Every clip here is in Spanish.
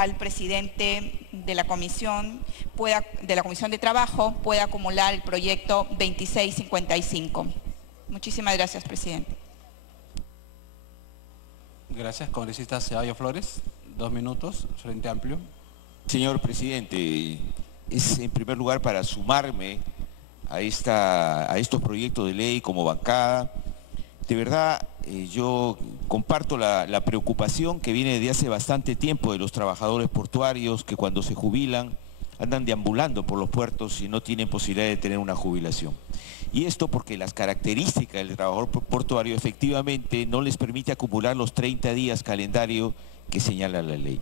al presidente de la Comisión de Trabajo pueda acumular el proyecto 2655. Muchísimas gracias, presidente. Gracias, congresista Ceballos Flores. 2 minutos, Frente Amplio. Señor presidente, es en primer lugar para sumarme a estos proyectos de ley como bancada. De verdad, yo comparto la preocupación que viene desde hace bastante tiempo de los trabajadores portuarios que cuando se jubilan andan deambulando por los puertos y no tienen posibilidad de tener una jubilación. Y esto porque las características del trabajador portuario efectivamente no les permite acumular los 30 días calendario que señala la ley.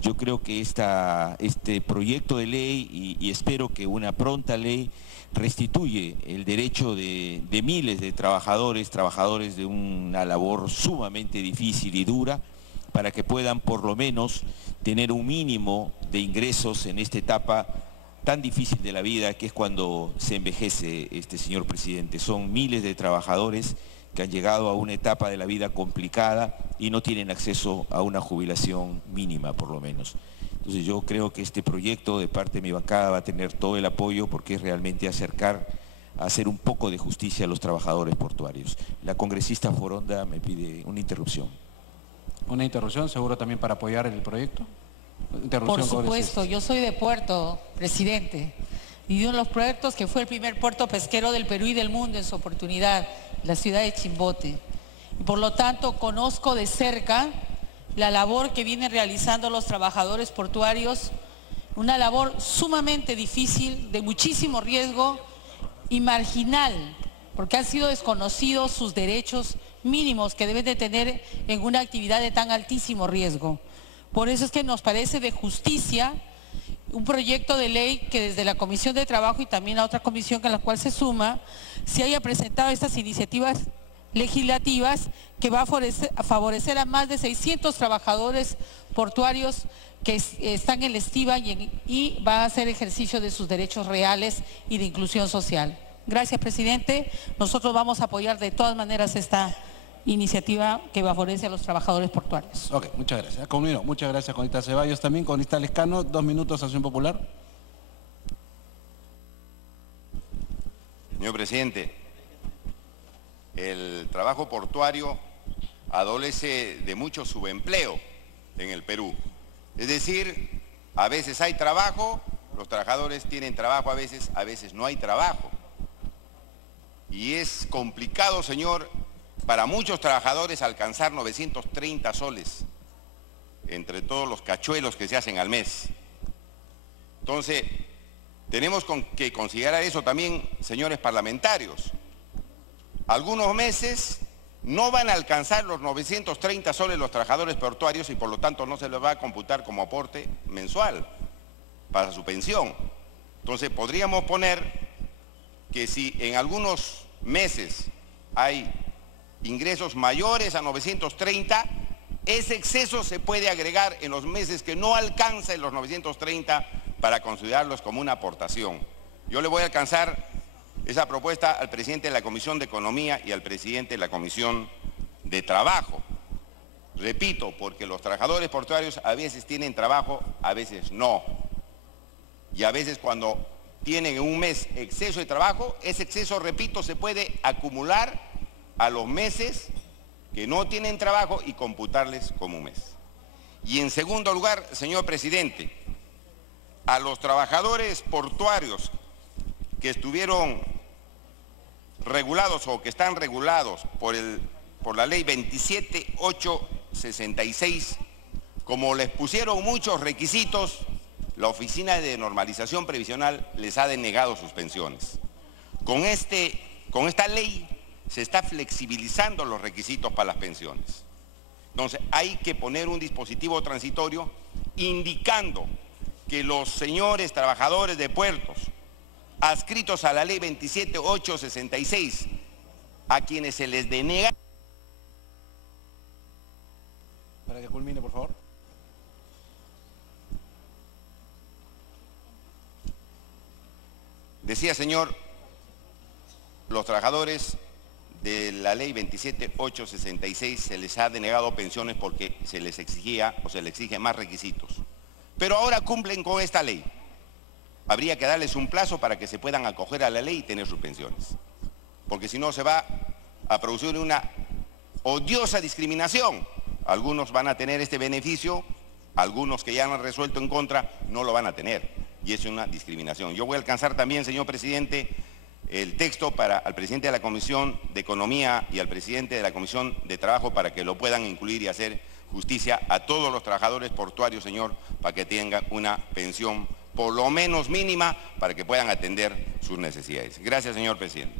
Yo creo que este proyecto de ley, y espero que una pronta ley, restituye el derecho de miles de trabajadores de una labor sumamente difícil y dura, para que puedan por lo menos tener un mínimo de ingresos en esta etapa tan difícil de la vida que es cuando se envejece, señor presidente. Son miles de trabajadores que han llegado a una etapa de la vida complicada y no tienen acceso a una jubilación mínima, por lo menos. Entonces yo creo que este proyecto de parte de mi bancada va a tener todo el apoyo porque es realmente acercar a hacer un poco de justicia a los trabajadores portuarios. La congresista Foronda me pide una interrupción. Una interrupción, seguro también para apoyar el proyecto. Por supuesto, yo soy de Puerto, presidente, y de uno de los puertos que fue el primer puerto pesquero del Perú y del mundo en su oportunidad, la ciudad de Chimbote. Y por lo tanto, conozco de cerca la labor que vienen realizando los trabajadores portuarios, una labor sumamente difícil, de muchísimo riesgo y marginal, porque han sido desconocidos sus derechos mínimos que deben de tener en una actividad de tan altísimo riesgo. Por eso es que nos parece de justicia un proyecto de ley que desde la Comisión de Trabajo y también la otra comisión a la cual se suma, se haya presentado estas iniciativas legislativas que va a favorecer a más de 600 trabajadores portuarios que están en la estiba y va a hacer ejercicio de sus derechos reales y de inclusión social. Gracias, presidente. Nosotros vamos a apoyar de todas maneras esta iniciativa que favorece a los trabajadores portuarios. Ok, muchas gracias. Conmigo, muchas gracias, congresista Ceballos. También, congresista Lescano, 2 minutos, Acción Popular. Señor presidente, el trabajo portuario adolece de mucho subempleo en el Perú. Es decir, a veces hay trabajo, los trabajadores tienen trabajo a veces no hay trabajo. Y es complicado, señor, para muchos trabajadores alcanzar 930 soles entre todos los cachuelos que se hacen al mes. Entonces, tenemos que considerar eso también, señores parlamentarios. Algunos meses no van a alcanzar los 930 soles los trabajadores portuarios y por lo tanto no se les va a computar como aporte mensual para su pensión. Entonces, podríamos poner que si en algunos meses hay ingresos mayores a 930, ese exceso se puede agregar en los meses que no alcancen los 930 para considerarlos como una aportación. Yo le voy a alcanzar esa propuesta al presidente de la Comisión de Economía y al presidente de la Comisión de Trabajo. Repito, porque los trabajadores portuarios a veces tienen trabajo, a veces no. Y a veces cuando tienen en un mes exceso de trabajo, ese exceso, repito, se puede acumular a los meses que no tienen trabajo y computarles como un mes. Y en segundo lugar, señor presidente, a los trabajadores portuarios que estuvieron regulados o que están regulados por la ley 27866, como les pusieron muchos requisitos, la Oficina de Normalización Previsional les ha denegado sus pensiones. Con esta ley se está flexibilizando los requisitos para las pensiones. Entonces hay que poner un dispositivo transitorio indicando que los señores trabajadores de puertos adscritos a la ley 27866, a quienes se les denega... Para que culmine, por favor. Decía, señor, los trabajadores de la ley 27866 se les ha denegado pensiones porque se les exigía o se les exige más requisitos. pero ahora cumplen con esta ley. Habría que darles un plazo para que se puedan acoger a la ley y tener sus pensiones, porque si no se va a producir una odiosa discriminación. Algunos van a tener este beneficio, algunos que ya han resuelto en contra no lo van a tener, y es una discriminación. Yo voy a alcanzar también, señor presidente, el texto para al presidente de la Comisión de Economía y al presidente de la Comisión de Trabajo para que lo puedan incluir y hacer justicia a todos los trabajadores portuarios, señor, para que tengan una pensión por lo menos mínima para que puedan atender sus necesidades. Gracias, señor presidente.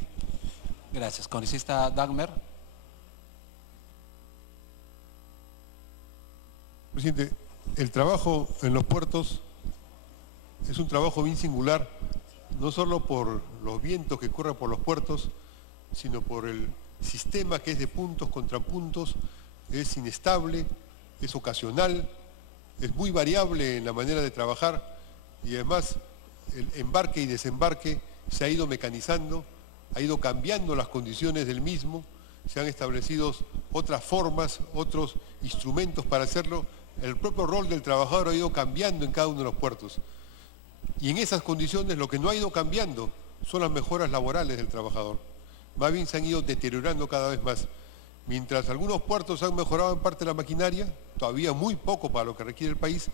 Gracias. Congresista Dagmer. Presidente, el trabajo en los puertos es un trabajo bien singular, no solo por los vientos que corren por los puertos, sino por el sistema que es de puntos contra puntos, es inestable, es ocasional, es muy variable en la manera de trabajar y además el embarque y desembarque se ha ido mecanizando, ha ido cambiando las condiciones del mismo, se han establecido otras formas, otros instrumentos para hacerlo. El propio rol del trabajador ha ido cambiando en cada uno de los puertos. Y en esas condiciones lo que no ha ido cambiando son las mejoras laborales del trabajador. Más bien se han ido deteriorando cada vez más. Mientras algunos puertos han mejorado en parte la maquinaria, todavía muy poco para lo que requiere el país,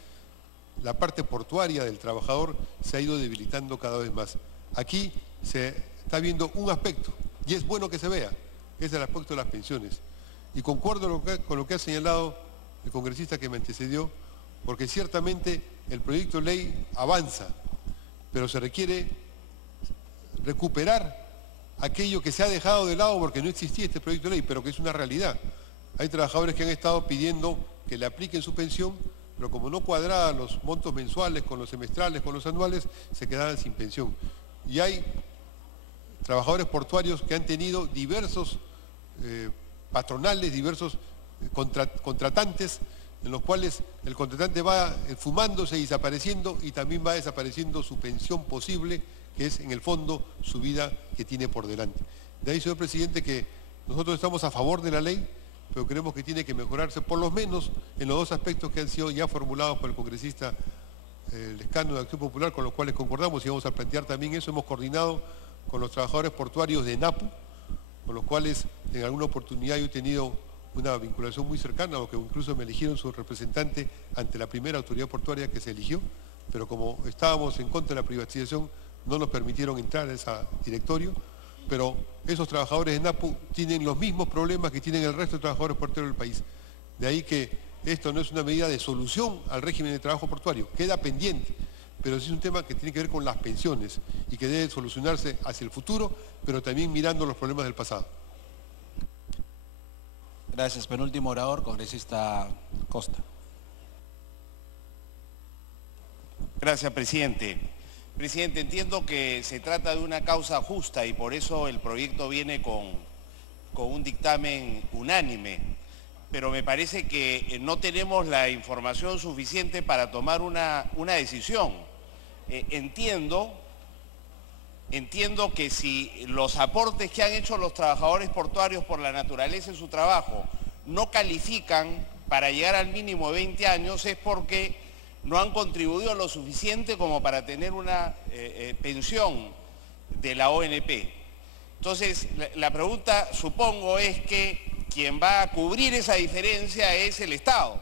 la parte portuaria del trabajador se ha ido debilitando cada vez más. Aquí se está viendo un aspecto, y es bueno que se vea, es el aspecto de las pensiones. Y concuerdo con lo que ha señalado el congresista que me antecedió, porque ciertamente el proyecto de ley avanza, pero se requiere recuperar aquello que se ha dejado de lado porque no existía este proyecto de ley, pero que es una realidad. Hay trabajadores que han estado pidiendo que le apliquen su pensión, pero como no cuadraban los montos mensuales con los semestrales, con los anuales, se quedaban sin pensión. Y hay trabajadores portuarios que han tenido diversos patronales, diversos contratantes, en los cuales el contratante va fumándose y desapareciendo, y también va desapareciendo su pensión posible, que es en el fondo su vida que tiene por delante. De ahí, señor presidente, que nosotros estamos a favor de la ley, pero creemos que tiene que mejorarse por lo menos en los dos aspectos que han sido ya formulados por el congresista Lescano de Acción Popular, con los cuales concordamos y vamos a plantear también eso. Hemos coordinado con los trabajadores portuarios de NAPU, con los cuales en alguna oportunidad yo he tenido una vinculación muy cercana, o que incluso me eligieron su representante ante la primera autoridad portuaria que se eligió, pero como estábamos en contra de la privatización, no nos permitieron entrar a ese directorio, pero esos trabajadores de NAPU tienen los mismos problemas que tienen el resto de trabajadores portuarios del país. De ahí que esto no es una medida de solución al régimen de trabajo portuario, queda pendiente, pero sí es un tema que tiene que ver con las pensiones y que debe solucionarse hacia el futuro, pero también mirando los problemas del pasado. Gracias. Penúltimo orador, congresista Costa. Gracias, presidente. Presidente, entiendo que se trata de una causa justa y por eso el proyecto viene con un dictamen unánime, pero me parece que no tenemos la información suficiente para tomar una decisión. Entiendo que si los aportes que han hecho los trabajadores portuarios por la naturaleza de su trabajo no califican para llegar al mínimo de 20 años es porque no han contribuido lo suficiente como para tener una pensión de la ONP. Entonces, la pregunta, supongo, es que quien va a cubrir esa diferencia es el Estado,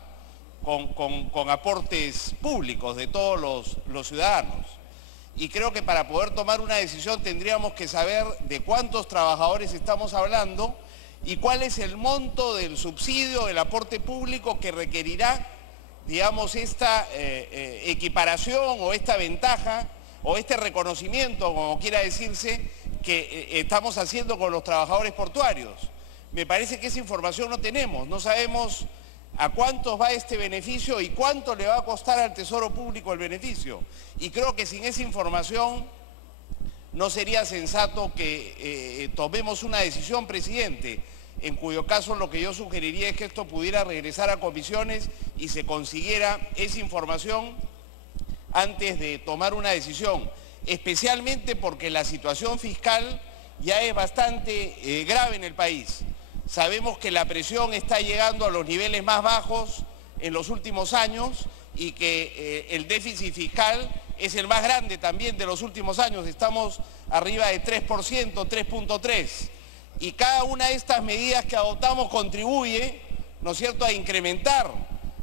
con aportes públicos de todos los ciudadanos. Y creo que para poder tomar una decisión tendríamos que saber de cuántos trabajadores estamos hablando y cuál es el monto del subsidio, del aporte público que requerirá, digamos, esta equiparación o esta ventaja o este reconocimiento, como quiera decirse, que estamos haciendo con los trabajadores portuarios. Me parece que esa información no tenemos, no sabemos a cuántos va este beneficio y cuánto le va a costar al Tesoro Público el beneficio. Y creo que sin esa información no sería sensato que tomemos una decisión, presidente, en cuyo caso lo que yo sugeriría es que esto pudiera regresar a comisiones y se consiguiera esa información antes de tomar una decisión, especialmente porque la situación fiscal ya es bastante grave en el país. Sabemos que la presión está llegando a los niveles más bajos en los últimos años y que el déficit fiscal es el más grande también de los últimos años, estamos arriba de 3%, 3.3%, y cada una de estas medidas que adoptamos contribuye, ¿no es cierto?, a incrementar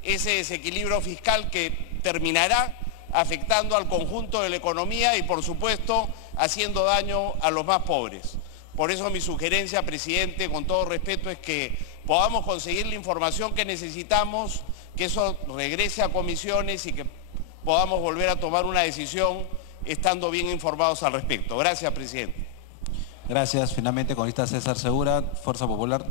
ese desequilibrio fiscal que terminará afectando al conjunto de la economía y, por supuesto, haciendo daño a los más pobres. Por eso mi sugerencia, presidente, con todo respeto, es que podamos conseguir la información que necesitamos, que eso regrese a comisiones y que podamos volver a tomar una decisión estando bien informados al respecto. Gracias, presidente. Gracias. Finalmente, congresista César Segura, Fuerza Popular.